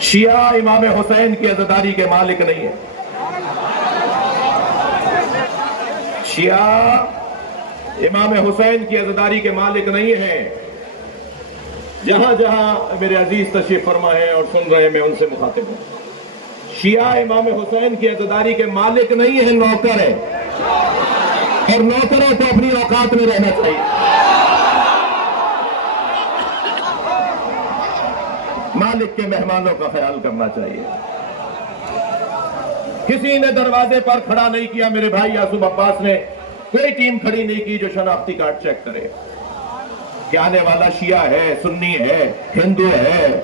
شیعہ امام حسین کی عزاداری کے مالک نہیں ہے. شیعہ امام حسین کی عزاداری کے مالک نہیں ہیں. جہاں جہاں میرے عزیز تشریف فرما ہے اور سن رہے ہیں میں ان سے مخاطب ہوں. شیعہ امام حسین کی عزاداری کے مالک نہیں ہیں، نوکر ہے، اور نوکروں کو اپنی اوقات میں رہنا چاہیے. مالک کے مہمانوں کا خیال کرنا چاہیے. کسی نے دروازے پر کھڑا نہیں کیا، میرے بھائی یاسوب عباس نے کوئی ٹیم کھڑی نہیں کی جو شناختی کارڈ چیک کرے کہ آنے والا شیعہ ہے، سنی ہے، ہندو ہے.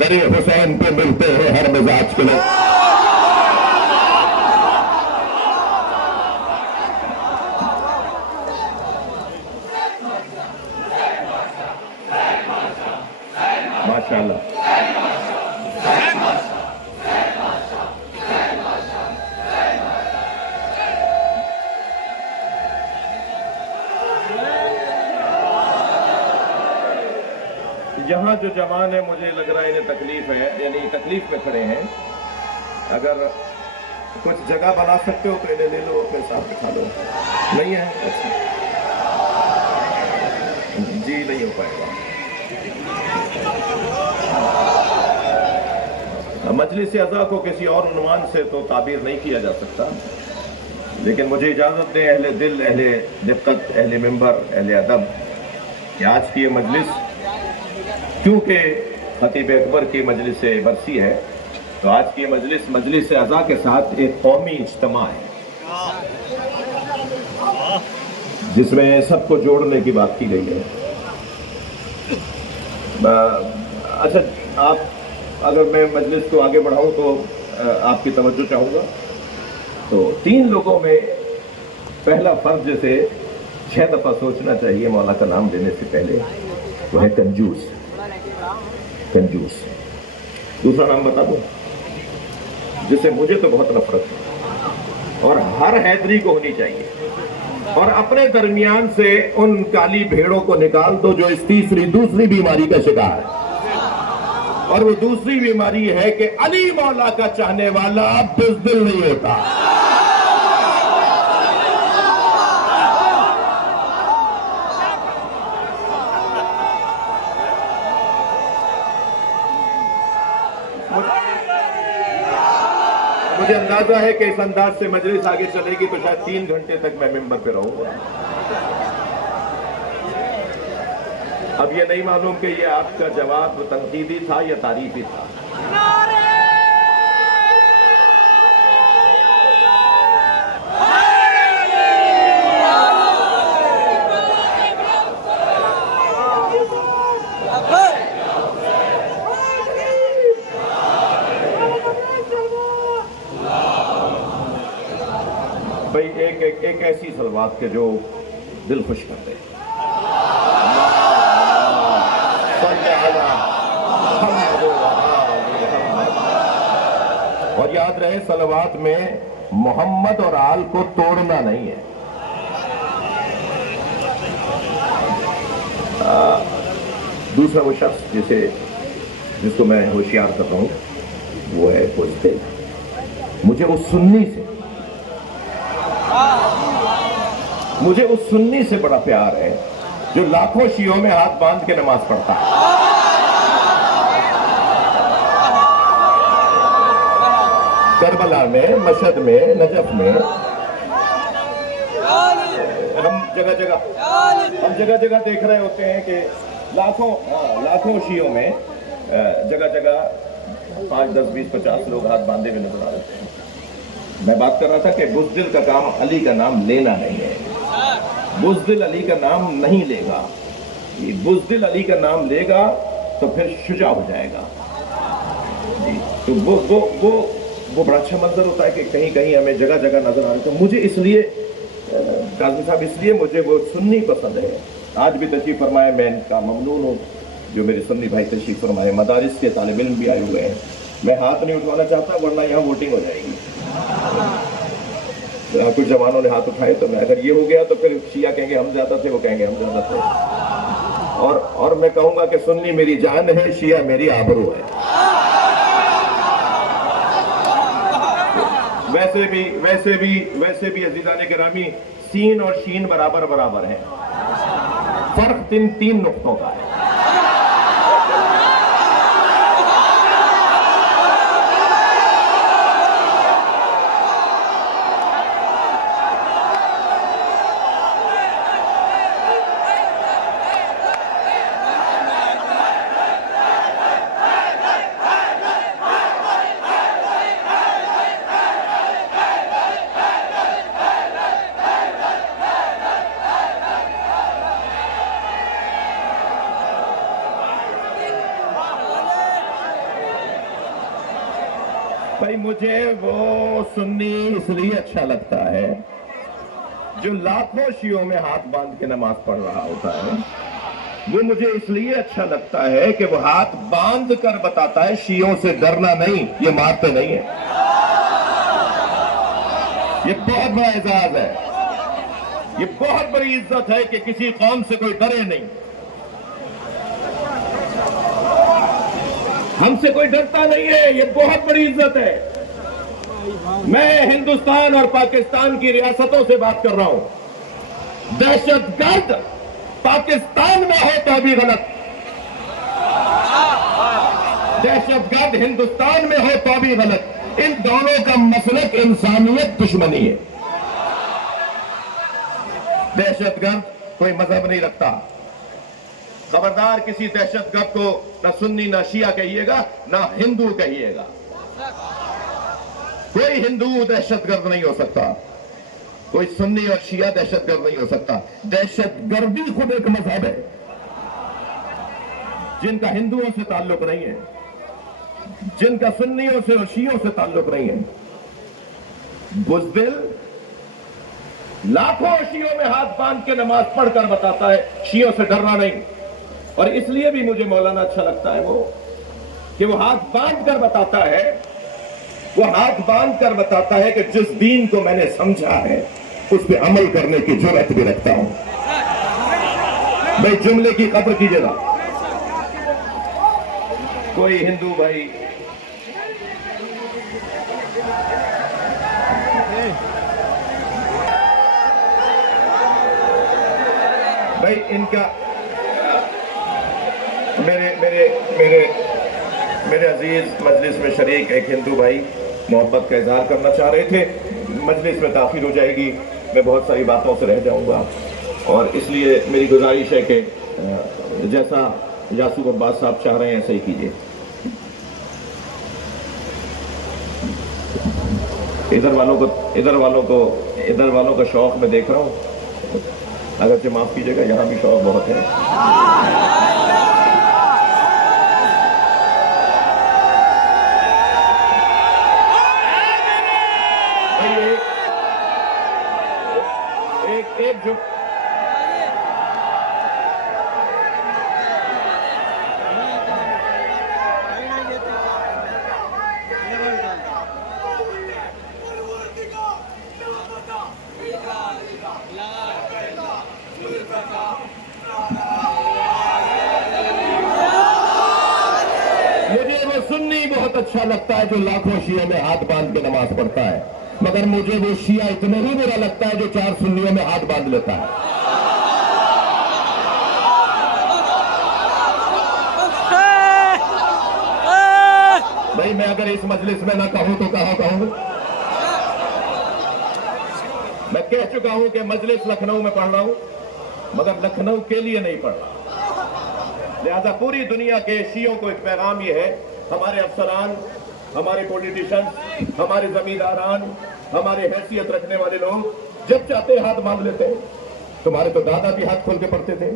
در حسین پہ ملتے ہیں ہر مزاج کے لوگ. ماشاءاللہ. یہاں جو جوان ہے مجھے لگ رہا ہے انہیں تکلیف ہے، یعنی تکلیف میں کھڑے ہیں. اگر کچھ جگہ بنا سکتے ہو تو انہیں لے لو، اپنے ساتھ بٹھا لو. نہیں ہے؟ اچھا جی، نہیں ہو پائے گا. مجلس اعضاء کو کسی اور عنوان سے تو تعبیر نہیں کیا جا سکتا، لیکن مجھے اجازت دیں اہل دل، اہل دقت، اہل منبر، اہل ادب، کہ آج کی یہ مجلس کیونکہ خطیب اکبر کی مجلس برسی ہے، تو آج کی یہ مجلس اعضاء کے ساتھ ایک قومی اجتماع ہے جس میں سب کو جوڑنے کی بات کی گئی ہے. اچھا، آپ اگر میں مجلس کو آگے بڑھاؤں تو آپ کی توجہ چاہوں گا. تو 3 لوگوں میں پہلا فرض جسے 6 دفعہ سوچنا چاہیے مولا کا نام لینے سے پہلے، وہ ہے کنجوس. کنجوس. دوسرا نام بتا دوں جسے مجھے تو بہت نفرت ہے اور ہر حیدری کو ہونی چاہیے، اور اپنے درمیان سے ان کالی بھیڑوں کو نکال دو جو اس دوسری بیماری کا شکار ہے. اور وہ دوسری بیماری ہے کہ علی مولا کا چاہنے والا بزدل نہیں ہوتا. مجھے اندازہ ہے کہ اس انداز سے مجلس آگے چلے گی تو شاید 3 گھنٹے تک میں ممبر پہ رہوں گا. اب یہ نہیں معلوم کہ یہ آپ کا جواب تنقیدی تھا یا تعریفی تھا. بھائی ایک ایسی صلوات کے جو دل خوش کر دے. اور یاد رہے صلوات میں محمد اور آل کو توڑنا نہیں ہے. دوسرا وہ شخص جس کو میں ہوشیار کر رہا ہوں وہ ہے بزدل. مجھے اس سنی سے بڑا پیار ہے جو لاکھوں شیعوں میں ہاتھ باندھ کے نماز پڑھتا ہے. کربلا میں، مشہد میں، نجف میں، ہم جگہ جگہ دیکھ رہے ہوتے ہیں کہ لاکھوں شیعوں میں جگہ جگہ 5، 10، 20، 50 لوگ ہاتھ باندھے ہوئے نظر آ رہے ہیں. میں بات کر رہا تھا کہ بزدل کا کام علی کا نام لینا نہیں ہے. بزدل علی کا نام نہیں لے گا. بزدل علی کا نام لے گا تو پھر شجاع ہو جائے گا. تو وہ بڑا اچھا منظر ہوتا ہے کہ کہیں کہیں ہمیں جگہ جگہ نظر آ رہا ہے. مجھے اس لیے قاضی صاحب مجھے وہ سنی پسند ہے. آج بھی تشریف فرمائے، میں ان کا ممنون ہوں جو میرے سنی بھائی تشریف فرمائے. مدارس کے طالب علم بھی آئے ہوئے ہیں. میں ہاتھ نہیں اٹھوانا چاہتا ورنہ یہاں ووٹنگ ہو جائے گی. کچھ جوانوں نے ہاتھ اٹھائے تو اگر یہ ہو گیا تو پھر شیعہ کہیں گے ہم زیادہ تھے، وہ کہیں گے ہم زیادہ تھے. اور میں کہوں گا کہ سنی میری جان ہے، شیعہ میری آبرو ہے. वैसे भी अजीजान गिरामी, सीन और शीन बराबर बराबर हैं, फर्क तीन नुक्तों का है। भाई मुझे वो सुन्नी इसलिए अच्छा लगता है जो लाखों शियों में हाथ बांध के नमाज पढ़ रहा होता है। वो मुझे इसलिए अच्छा लगता है कि वो हाथ बांध कर बताता है शियों से डरना नहीं, ये मारते नहीं है। ये बहुत बड़ा एजाज है, ये बहुत बड़ी इज्जत है कि किसी कौम से कोई डरे नहीं। हमसे कोई डरता नहीं है, ये बहुत बड़ी इज्जत है। मैं हिंदुस्तान और पाकिस्तान की रियासतों से बात कर रहा हूं। दहशतगर्द पाकिस्तान में हो तो भी गलत, दहशतगर्द हिंदुस्तान में हो तो भी गलत। इन दोनों का मसलक इंसानियत दुश्मनी है। दहशतगर्द कोई मजहब नहीं रखता। खबरदार किसी दहशतगर्द को ना सुन्नी ना शिया कहिएगा, ना हिंदू कहिएगा। कोई हिंदू दहशतगर्द नहीं हो सकता, कोई सुन्नी और शिया दहशतगर्द नहीं हो सकता। दहशतगर्दी खुद एक मजहब है जिनका हिंदुओं से ताल्लुक नहीं है, जिनका सुन्नियों से और शियों से ताल्लुक नहीं है। बुज़दिल लाखों शियों में हाथ बांध के नमाज पढ़कर बताता है शियों से डरना नहीं। और इसलिए भी मुझे मौलाना अच्छा लगता है वो कि वो हाथ बांध कर बताता है, वो हाथ बांध कर बताता है कि जिस दीन को मैंने समझा है उस पर अमल करने की जुर्रत भी रखता हूं। भाई जुमले की कदर कीजिएगा। कोई हिंदू भाई इनका मेरे अजीज मजलिस में शरीक एक हिंदू भाई मोहब्बत का इजहार करना चाह रहे थे। मजलिस में ताखिर हो जाएगी, मैं बहुत सारी बातों से रह जाऊंगा, और इसलिए मेरी गुजारिश है कि जैसा यासूब अब्बास साहब चाह रहे हैं ऐसे ही कीजिए। इधर वालों का शौक मैं देख रहा हूं, अगरचे माफ कीजिएगा, यहां भी शौक बहुत है। एक जो मुझे वो सुन्नी बहुत अच्छा लगता है जो लाखों शियों में हाथ बांध के नमाज पढ़ता है, मगर मुझे वो शिया इतना ही बुरा लगता है जो 4 सुन्नियों में हाथ बांध लेता है। भाई मैं अगर इस मजलिस में ना कहूं तो कहां कहूं? मैं कह चुका हूं कि मजलिस लखनऊ में पढ़ रहा हूं, मगर लखनऊ के लिए नहीं पढ़ रहा। लिहाजा पूरी दुनिया के शियों को एक पैगाम ये है, हमारे अफसरान, हमारे पॉलिटिशियंस, हमारे जमींदारान, हमारे हैसियत रखने वाले लोग जब चाहते हाथ बांध लेते हैं। तुम्हारे तो दादा भी हाथ खोल के पढ़ते थे,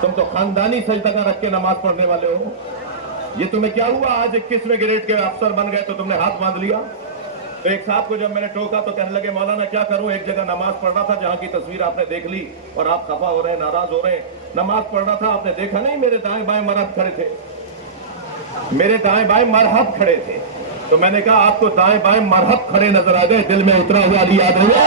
तुम तो खानदानी सजदा रख के नमाज पढ़ने वाले हो। ये तुम्हें क्या हुआ, आज 21वें ग्रेड के अफसर बन गए तो तुमने हाथ बांध लिया? तो एक साहब को जब मैंने टोका तो कहने लगे मौलाना क्या करूं, एक जगह नमाज पढ़ रहा था जहां की तस्वीर आपने देख ली और आप खफा हो रहे हैं, नाराज हो रहे हैं। नमाज पढ़ रहा था, आपने देखा नहीं मेरे दाएं बाएं मरहब खड़े थे, मेरे दाएं बाएं मरहब खड़े थे। तो मैंने कहा आपको दाएं बाएं मरहब खड़े नजर आ गए, दिल में उतरा हुआ अली याद हुआ?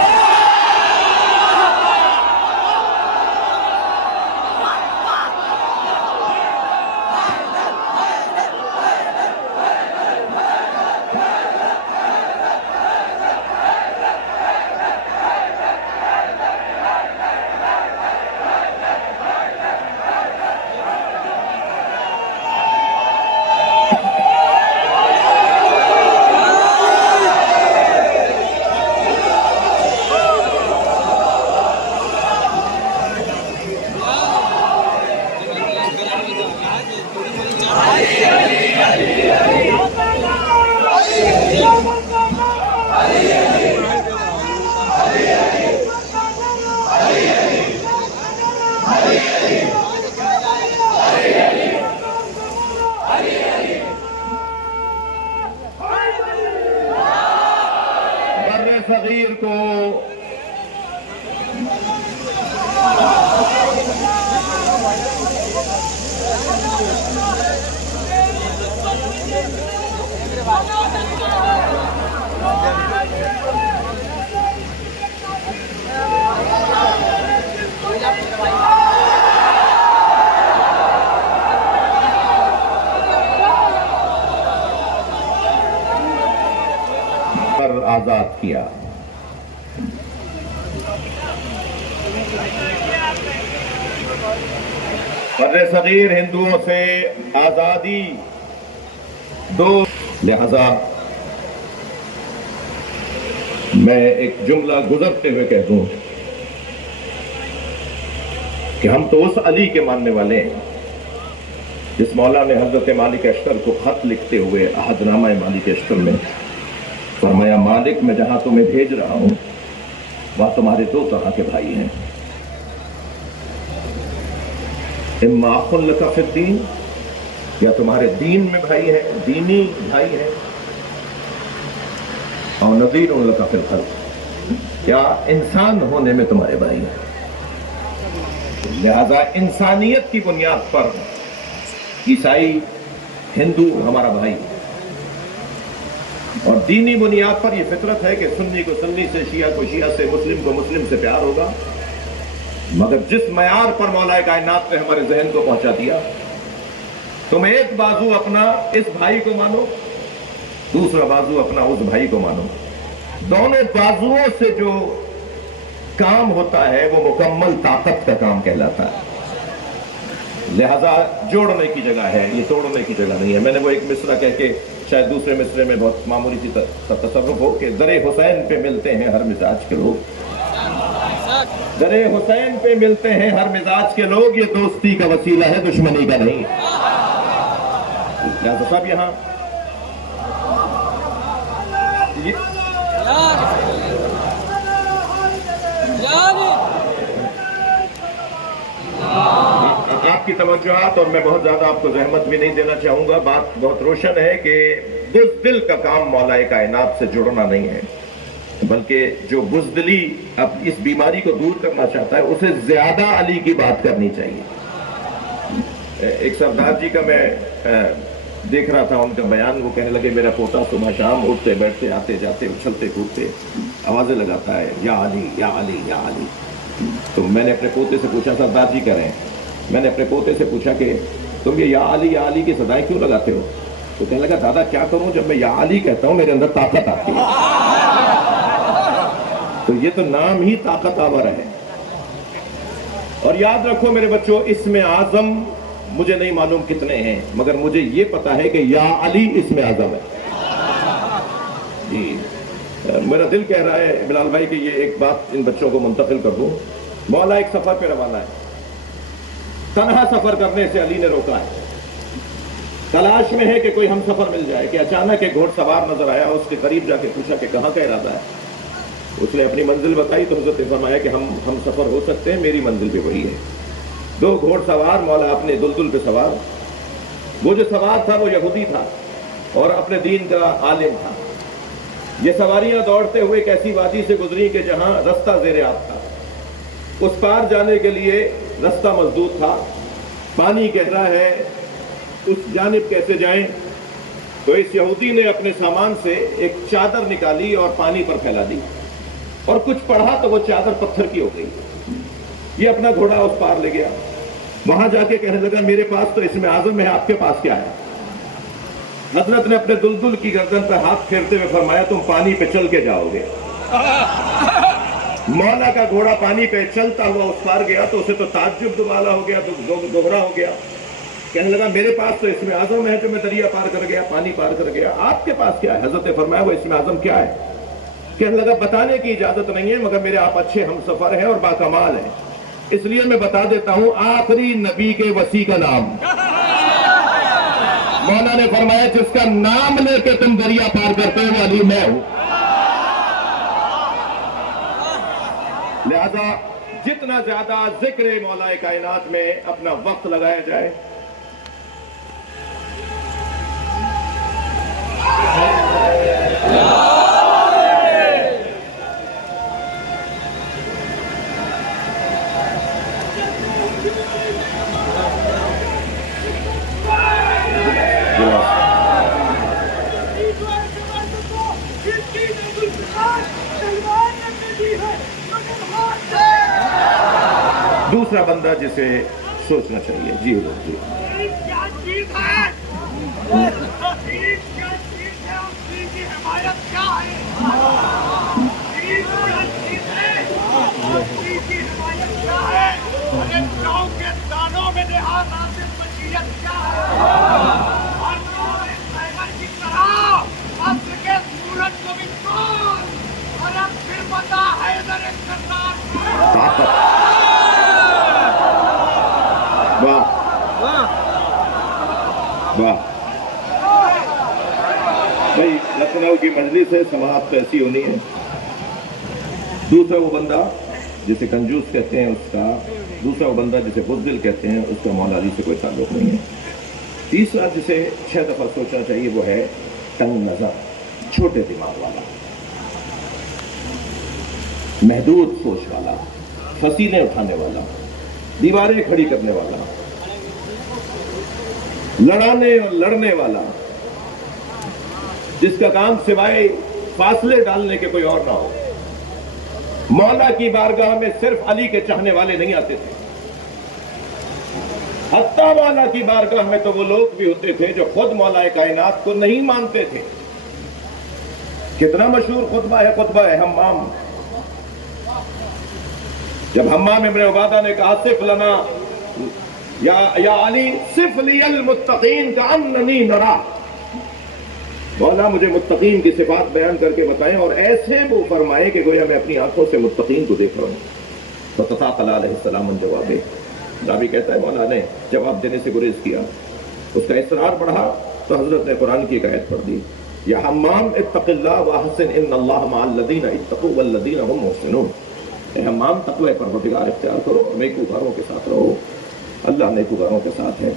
बर्रे सगीर को आजाद किया। बर्रे सगीर हिंदुओं से आजादी दो, लिहाजा मैं एक जुमला गुजरते हुए कह दूं कि हम तो उस अली के मानने वाले हैं जिस मौला ने हजरत मालिक अशतर को खत लिखते हुए अहदनामा मालिक अशतर में फरमाया, मालिक मैं जहां तुम्हें भेज रहा हूं वहां तुम्हारे दो तरह के भाई हैं, इम्मा अखुन लका फिद्दीन, या तुम्हारे दीन में भाई है, दीनी भाई है, और नज़ीर लका फिल खल्क़, या इंसान होने में तुम्हारे भाई हैं। लिहाजा इंसानियत की बुनियाद पर ईसाई हिंदू हमारा भाई, और दीनी बुनियाद पर यह फितरत है कि सुन्नी को सुन्नी से, शिया को शिया से, मुस्लिम को मुस्लिम से प्यार होगा। मगर जिस मयार पर मौलाए कायनात ने हमारे जहन को पहुंचा दिया, तुम एक बाजू अपना इस भाई को मानो, दूसरा बाजू अपना उस भाई को मानो, दोनों बाजुओं से जो काम होता है वो मुकम्मल ताकत का काम कहलाता है। लिहाजा जोड़ने की जगह है, ये तोड़ने की जगह नहीं है। मैंने वो एक मिसरा कह के शायद दूसरे मिसरे में बहुत मामूली सी तसव्वुफ हो कि दरे हुसैन पे मिलते हैं हर मिजाज के लोग, दरे हुसैन पे मिलते हैं हर मिजाज के लोग, ये दोस्ती का वसीला है, दुश्मनी का नहीं। लिहाजा सब यहाँ आपकी तवज्जुहात, और मैं बहुत ज्यादा आपको जहमत भी नहीं देना चाहूंगा। बात बहुत रोशन है कि बुज़दिल का काम मौलाए कायनात से जुड़ना नहीं है, बल्कि जो बुज़दिली अब इस बीमारी को दूर करना चाहता है उसे ज्यादा अली की बात करनी चाहिए। एक सरदार जी का मैं देख रहा था उनका बयान, वो कहने लगे मेरा पोता सुबह शाम उठते बैठते आते जाते उछलते कूदते आवाजें लगाता है, या अली या अली या अली। तो मैंने अपने पोते से पूछा, सरदार जी कह रहे हैं, मैंने अपने पोते से पूछा कि तुम ये या अली की सदाएं क्यों लगाते हो? तो कहने लगा, दादा क्या करूं, जब मैं या अली कहता हूं मेरे अंदर ताकत आती है। तो ये तो नाम ही ताकत आवर है। और याद रखो मेरे बच्चों, इसमें आजम मुझे नहीं मालूम कितने हैं, मगर मुझे ये पता है कि या अली इसमें आजम है जी। मेरा दिल कह रहा है बिलाल भाई कि ये एक बात इन बच्चों को मुंतकिल कर दूं। मौला एक सफर पे रवाना है, तन्हा सफर करने से अली ने रोका है, तलाश में है कि कोई हम सफर मिल जाए कि अचानक एक घोड़सवार नजर आया, उसके करीब जाके पूछा कि कहाँ का इरादा है। उसने अपनी मंजिल बताई तो हज़रत ने फरमाया कि हम सफर हो सकते हैं, मेरी मंजिल भी वही है। दो घोड़सवार, मौला अपने दुलदुल पे सवार, वो जो सवार था वो यहूदी था और अपने दीन का आलिम था। ये सवारियां दौड़ते हुए एक ऐसी वादी से गुजरी कि जहां रास्ता ज़ेरे आब था, उस पार जाने के लिए रास्ता मजदूर था, पानी गहरा है, उस जानिब कैसे जाएं। तो इस यहूदी ने अपने सामान से एक चादर निकाली और पानी पर फैला दी, और कुछ पढ़ा तो वो चादर पत्थर की हो गई। ये अपना घोड़ा उस पार ले गया, वहां जाके कहने लगा मेरे पास तो इसमें आजम है, आपके पास क्या है? हजरत ने अपने दुलदुल की गर्दन पर हाथ फेरते हुए फरमाया तुम पानी पे चल के जाओगे। मौला का घोड़ा पानी पे चलता हुआ उस पार गया तो उसे तो ताज्जुब दुबाला हो गया, दोहरा हो गया। कहने लगा मेरे पास तो इसमें आजम है जो मैं दरिया पार कर गया, पानी पार कर गया, आपके पास क्या है? हजरत ने फरमाया वो इसमें आजम क्या है? कहने लगा बताने की इजाजत नहीं है, मगर मेरे आप अच्छे हम सफर हैं और बाकमाल हैं, इसलिए मैं बता देता हूं, आखिरी नबी के वसी का नाम مولا نے فرمایا جس کا نام لے کے تم دریا پار کرتے ہو وہ علی میں ہوں. لہذا جتنا زیادہ ذکر مولا کائنات میں اپنا وقت لگایا جائے دوسرا بندہ جسے سوچنا چاہیے. جی حضور جی. کیا چیز ہے حمایت کیا ہے گاؤں کے دانوں میں دیہات مشیت کیا ہے کی طرح عصر کے سورج کو بھی توڑ اور اب پھر بتا ہے ادھر ایک واہ بھائی لکھنؤ کی مجلس ہے سماعت تو ایسی ہونی ہے. دوسرا وہ بندہ جسے کنجوس کہتے ہیں اس کا دوسرا وہ بندہ جسے بزدل کہتے ہیں اس کا مولا علی سے کوئی تعلق نہیں ہے. تیسرا جسے 6 دفعہ سوچنا چاہیے وہ ہے تنگ نظر چھوٹے دماغ والا محدود سوچ والا فصیلیں اٹھانے والا دیواریں کھڑی کرنے والا لڑانے اور لڑنے والا جس کا کام سوائے فاصلے ڈالنے کے کوئی اور نہ ہو. مولا کی بارگاہ میں صرف علی کے چاہنے والے نہیں آتے تھے. حتیٰ مولا کی بارگاہ میں تو وہ لوگ بھی ہوتے تھے جو خود مولا کائنات کو نہیں مانتے تھے. کتنا مشہور خطبہ ہے حمام. جب حمام ابن عبادہ نے کہا صف لنا یا علی صف لی المتقین کأننی نرا، مولا مجھے متقین کی صفات بیان کر کے بتائیں اور ایسے وہ فرمائے کہ گویا میں اپنی آنکھوں سے متقین کو دیکھ رہا ہوں. تو فتثاقل علیہ السلام جواب راوی کہتا ہے مولا نے جواب دینے سے گریز کیا. اس کا اصرار بڑھا تو حضرت نے قرآن کی ایک آیت پڑھ دی یا حمام اتق اللہ واحسن ان اللہ مع الذین اتقوا والذین هم محسنون. اے حمام تقوی پروردگار اختیار کرو اور نیکوکاروں کے ساتھ رہو، اللہ نیکوکاروں کے ساتھ ہے.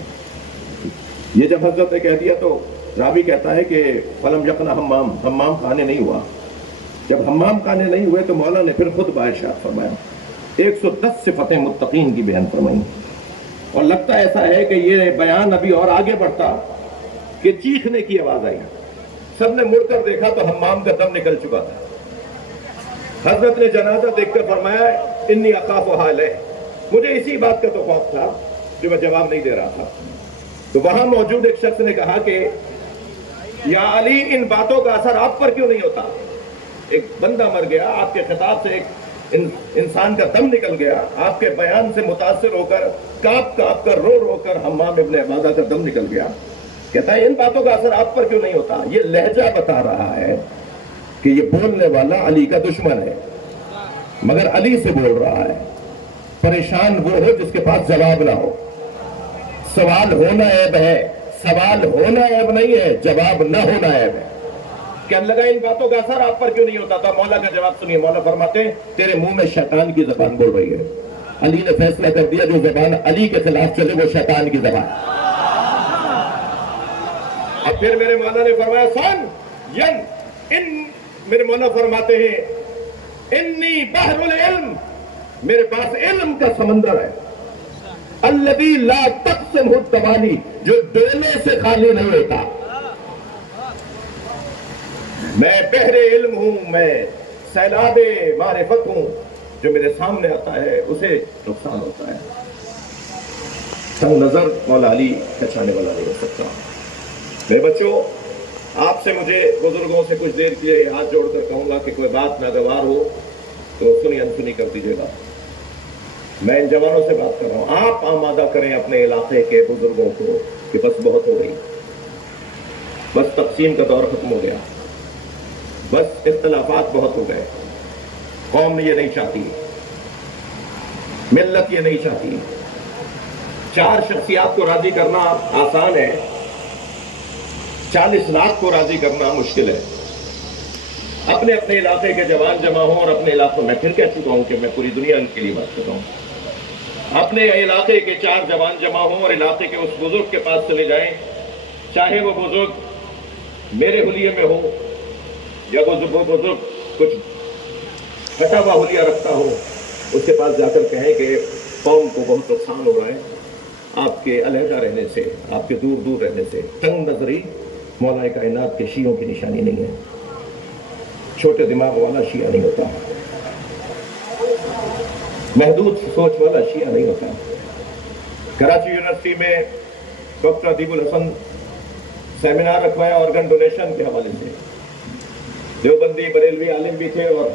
یہ جب حضرت نے کہہ دیا تو راوی کہتا ہے کہ فلم یقنا حمام کھانے نہیں ہوا. جب حمام کھانے نہیں ہوئے تو مولا نے پھر خود ارشاد فرمایا 110 صفتیں متقین کی بیان فرمائی. اور لگتا ایسا ہے کہ یہ بیان ابھی اور آگے بڑھتا کہ چیخنے کی آواز آئی. سب نے مڑ کر دیکھا تو حمام کا دم نکل چکا تھا. حضرت نے جنازہ دیکھ کر فرمایا انی اخاف علیہ، مجھے اسی بات کا تو خوف تھا جو میں جواب نہیں دے رہا تھا. تو وہاں موجود ایک شخص نے کہا کہ یا علی ان باتوں کا اثر آپ پر کیوں نہیں ہوتا؟ ایک بندہ مر گیا، آپ کے خطاب سے ایک انسان کا دم نکل گیا، آپ کے بیان سے متاثر ہو کر کاپ کر رو کر حمام ابن عبادہ کا دم نکل گیا. کہتا ہے ان باتوں کا اثر آپ پر کیوں نہیں ہوتا؟ یہ لہجہ بتا رہا ہے کہ یہ بولنے والا علی کا دشمن ہے مگر علی سے بول رہا ہے. پریشان وہ ہو جس کے پاس جواب نہ ہو. سوال ہونا عیب ہے، سوال ہونا عیب نہیں ہے، جواب نہ ہونا عیب ہے. کہنے لگا ان باتوں کا اثر آپ پر کیوں نہیں ہوتا تھا؟ مولا کا جواب سنیے. مولا فرماتے ہیں تیرے منہ میں شیطان کی زبان بول رہی ہے. علی نے فیصلہ کر دیا جو زبان علی کے خلاف چلے وہ شیطان کی زبان. اب پھر میرے مولا نے فرمایا میرے مولا فرماتے ہیں انی بحر العلم، میرے پاس علم کا سمندر ہے. الذی لا تقسمہ التوالی، جو دینے سے خالی نہیں ہوتا. میں بحر علم ہوں، میں سیلاب معرفت ہوں، جو میرے سامنے آتا ہے اسے نقصان ہوتا ہے. تنگ نظر مولا علی بچانے والا نہیں ہو سکتا. میرے بچوں، آپ سے مجھے بزرگوں سے کچھ دیر کے لیے ہاتھ جوڑ کر کہوں گا کہ کوئی بات ناگوار ہو تو سنی انسنی کر دیجیے گا. میں ان جوانوں سے بات کر رہا ہوں، آپ آمادہ کریں اپنے علاقے کے بزرگوں کو کہ بس بہت ہو گئی، بس تقسیم کا دور ختم ہو گیا، بس اختلافات بہت ہو گئے. قوم یہ نہیں چاہتی، ملت یہ نہیں چاہتی. 4 شخصیات کو راضی کرنا آسان ہے، 40 लाख को राजी करना मुश्किल है। अपने अपने इलाके के जवान जमा हों, और अपने इलाकों में फिर कह चुका हूं कि मैं पूरी दुनिया के लिए बात कर रहा हूं। अपने इलाके के 4 जवान जमा हों और इलाके के उस बुजुर्ग के पास चले जाएं, चाहे वो बुजुर्ग मेरे हुलिये में हो या वो बुजुर्ग कुछ हटा हुआ हुलिया रखता हो, उसके पास जाकर कहें कि कौम को बहुत नुकसान हो रहा है आपके अलहदा रहने से, आपके दूर दूर रहने से। तंग नजरी मौला कायनात के शियों की निशानी नहीं है। छोटे दिमाग वाला शिया नहीं होता, महदूद सोच वाला शिया नहीं होता। कराची यूनिवर्सिटी में डॉक्टर अदीबुल हसन सेमिनार रखवाया ऑर्गन डोनेशन के हवाले से। देवबंदी बरेलवी आलिम भी थे और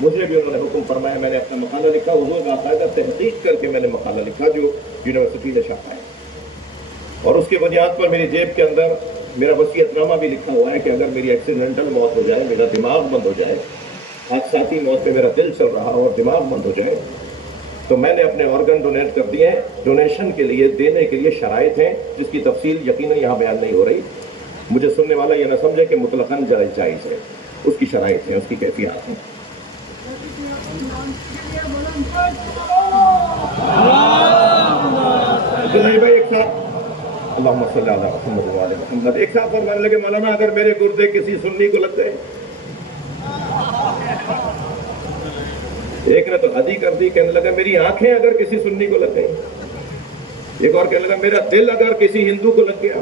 मुझे भी उन्होंने हुक्म फरमाया। मैंने अपना मकाला लिखा, हुजूर बाकायदा तहकीक करके मैंने मकाला लिखा जो यूनिवर्सिटी ने छापा है, और उसकी बुनियाद पर मेरी जेब के अंदर मेरा वसीयतनामा भी लिखा हुआ है कि अगर मेरी एक्सीडेंटल मौत हो जाए, मेरा दिमाग बंद हो जाए, हादसाती मौत में मेरा दिल चल रहा हो और दिमाग बंद हो जाए, तो मैंने अपने ऑर्गन डोनेट कर दिए हैं। डोनेशन के लिए, देने के लिए शराइत हैं जिसकी तफसील यकीनन यहाँ बयान नहीं हो रही। मुझे सुनने वाला ये ना समझे कि मुतलकन जायज़ है, उसकी शराइत है, उसकी कैफियत है। भाई एक साथ अल्लाहुम्मा सल्ली अला मुहम्मद व आले मुहम्मद, एक साथ फरमाने लगे, मौलाना अगर मेरे गुर्दे किसी सुन्नी को लग गए। एक ने तो हदी कर दी, कहने लगा मेरी आंखें अगर किसी सुन्नी को लग गई। एक और कहने लगा मेरा दिल अगर किसी हिंदू को लग गया।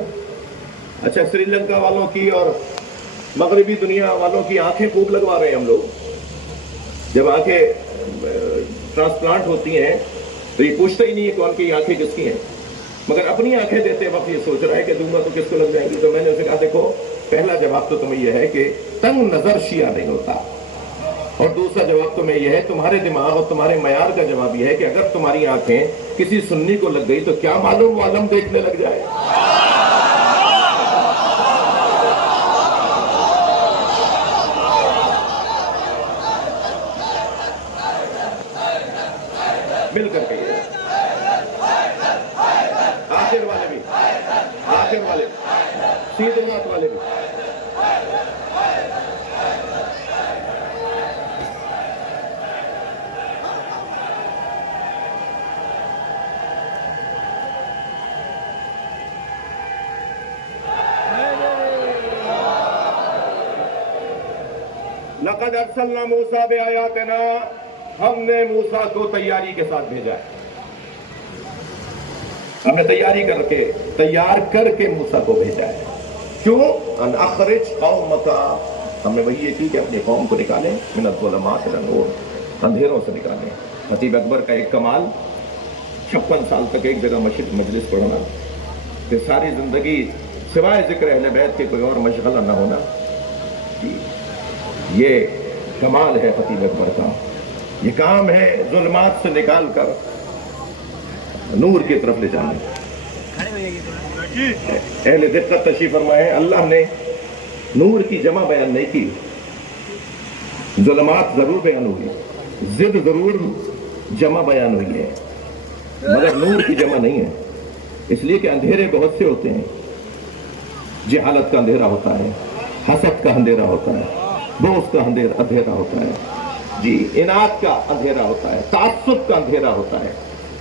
अच्छा, श्रीलंका वालों की और मगरबी दुनिया वालों की आंखें खूब लगवा रहे हैं हम लोग। जब आंखें ट्रांसप्लांट होती हैं तो ये पूछता ही नहीं है कौन की आंखें किसकी हैं, मगर अपनी आंखें देते वक्त ये सोच रहा है कि दूंगा तो किसको लग जाएंगी। तो मैंने उसे कहा देखो, पहला जवाब तो तुम्हें यह है कि तंग नजर शिया नहीं होता, और दूसरा जवाब तुम्हें यह है, तुम्हारे दिमाग और तुम्हारे मयार का जवाब यह है कि अगर तुम्हारी आंखें किसी सुन्नी को लग गई तो क्या मालूम वो आलम देखने लग जाए। मिल करके आखिर वाले भी, आखिर वाले सीधे हाथ वाले भी। लक़द अरसलना मूसा बिआयातिना, हमने मूसा को तैयारी के साथ भेजा है। हमने तैयार करके मूसा को भेजा है। क्यों? अन अखरिज कौमका, हमने वही ये की कि अपनी कौम को निकालें, मिनल ज़ुलमात इला नूर, अंधेरों से निकालें। खतीब अकबर का एक कमाल, 56 साल तक एक जगह मजलिस पढ़ना, फिर सारी जिंदगी सिवाय जिक्र अहले बैत के कोई और मशगला न होना, ये कमाल है खतीब अकबर का। ये काम है जुल्मात से निकाल कर नूर की तरफ ले जाने। अहले दिक्कत तशरीफ फरमाए, अल्लाह ने नूर की जमा बयान नहीं की, जुल्मात जरूर बयान हुई, जिद जरूर जमा बयान हुई है, मगर नूर की जमा नहीं है। इसलिए कि अंधेरे बहुत से होते हैं। जहालत का अंधेरा होता है, हसद का अंधेरा होता है, दोस्त का अंधेरा होता है, जी इनाद का अंधेरा होता है, तासुब का अंधेरा होता है।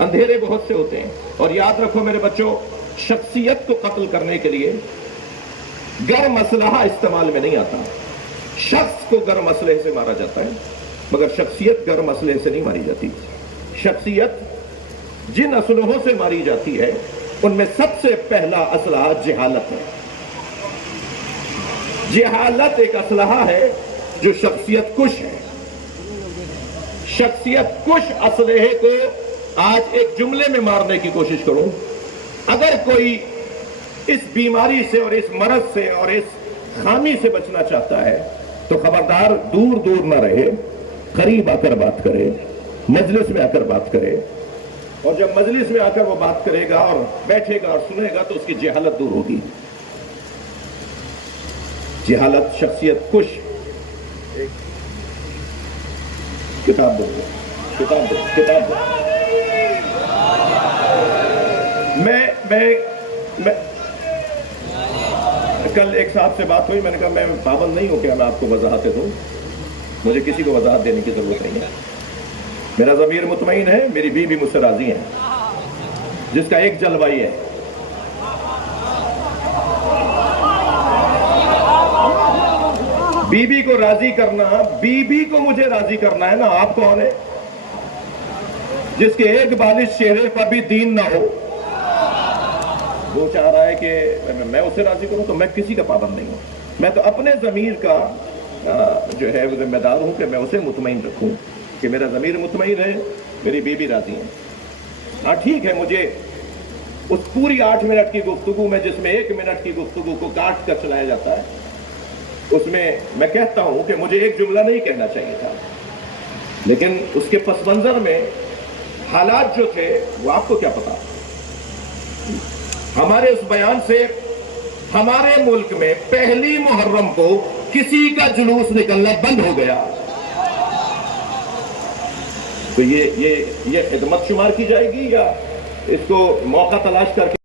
अंधेरे बहुत से होते हैं। और याद रखो मेरे बच्चों, शख्सियत को कत्ल करने के लिए गर मसलहा इस्तेमाल में नहीं आता। शख्स को गर मसले से मारा जाता है, मगर शख्सियत गर मसले से नहीं मारी जाती। शख्सियत जिन असलहों से मारी जाती है उनमें सबसे पहला असलहा जहालत है। जहालत एक असलहा है जो शख्सियत कुश है। शख्सियत कुश असलहे को आज एक जुमले में मारने की कोशिश करूं, अगर कोई इस बीमारी से और इस मरज से और इस खामी से बचना चाहता है तो खबरदार दूर दूर ना रहे, करीब आकर बात करे, मजलिस में आकर बात करे। और जब मजलिस में आकर वो बात करेगा और बैठेगा और सुनेगा तो उसकी जहालत दूर होगी। जहालत शख्सियत कुश। किताब दो, किताब दो, किताब दो। मैं कल एक साहब से बात हुई, मैंने कहा मैं पाबंद नहीं हूं कि मैं आपको वजाहतें दूं, मुझे किसी को वजाहत देने की जरूरत नहीं है। मेरा ज़मीर मुतमईन है, मेरी बीवी मुझसे राजी है, जिसका एक जलवाई है। बीबी को राजी करना, बीबी को मुझे राजी करना है ना। आप कौन है जिसके एक बालिश चेहरे पर भी दीन ना हो, वो चाह रहा है कि मैं उसे राजी करूं, तो मैं किसी का पाबंद नहीं हूं। मैं तो अपने ज़मीर का जो है वो जिम्मेदार हूं कि मैं उसे मुतमईन रखूं कि मेरा ज़मीर मुतमईन है, मेरी बीबी राजी है। हाँ ठीक है, मुझे उस पूरी 8 मिनट की गुफ्तगू में, जिसमें 1 मिनट की गुफ्तगू को काट कर चलाया जाता है, उसमें मैं कहता हूं कि मुझे एक जुमला नहीं कहना चाहिए था, लेकिन उसके पस मंजर में हालात जो थे वो आपको क्या पता। हमारे उस बयान से हमारे मुल्क में पहली मुहर्रम को किसी का जुलूस निकलना बंद हो गया। तो ये खिदमत शुमार की जाएगी या इसको मौका तलाश करके